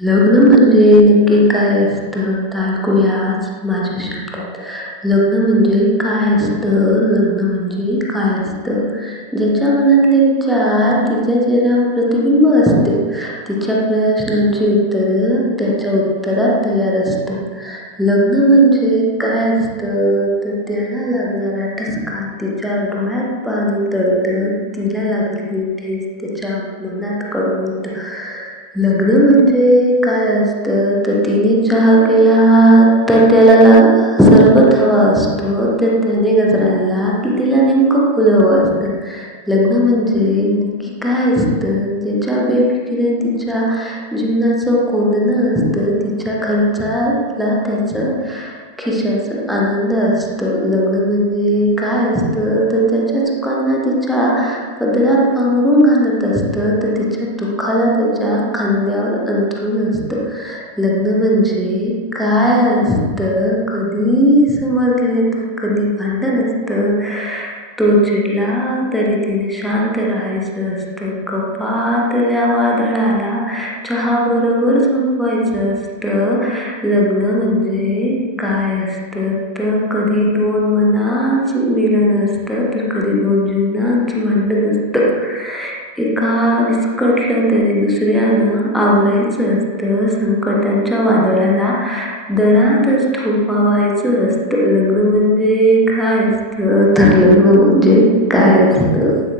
लग्न म्हणजे नक्की काय असतं तर ऐकूया आज माझ्या शब्दात. लग्न म्हणजे काय असतं? लग्न म्हणजे काय असतं? ज्याच्या मनातले विचार तिच्या चेहऱ्यावर प्रतिबिंब असते. तिच्या प्रश्नांची उत्तरं त्याच्या उत्तरात तयार असतं. लग्न म्हणजे काय असतं तर त्याला लागणारा ठसका तिच्या डोळ्यात पाणी तळतं, तिला लागलेली ठेच त्याच्या मनात कळवतं. लग्न म्हणजे काय असतं तर तिने चहा केला तर त्याला सरबत हवा असतो, तर त्याने गजराला की तिला नेमकं फुलं हवं असतं. लग्न म्हणजे नक्की काय असतं ज्याच्या बेफिकिरीने तिच्या जीवनाचं कोंदणं असतं, तिच्या खर्चाला त्याचं खिशाचा आनंद असतो. लग्न म्हणजे काय असतं तर त्याच्या चुकांना तिच्या पदरात पांघरून घालत असतं, तर तिच्या दुःखाला त्याच्या खांद्यावर अंथरून असतं. लग्न म्हणजे काय असतं, कधी समोर गेले तर कधी भांडण असतं. तो चिडला तरी तिने शांत राहायचं असतं. कपातल्या वादळाला चहाबरोबर संपवायचं असतं. लग्न म्हणजे काय असतं तर कधी दोन मनाचं मिलन असतं, तर कधी दोन जीवनांची भांडण असतं. एका विस्कटलं तरी दुसऱ्यानं आवरायचं असतं. संकटांच्या वादळाला दरातच थोपवायचं असतं. लग्न म्हणजे काय असतं तर लग्न म्हणजे काय असतं.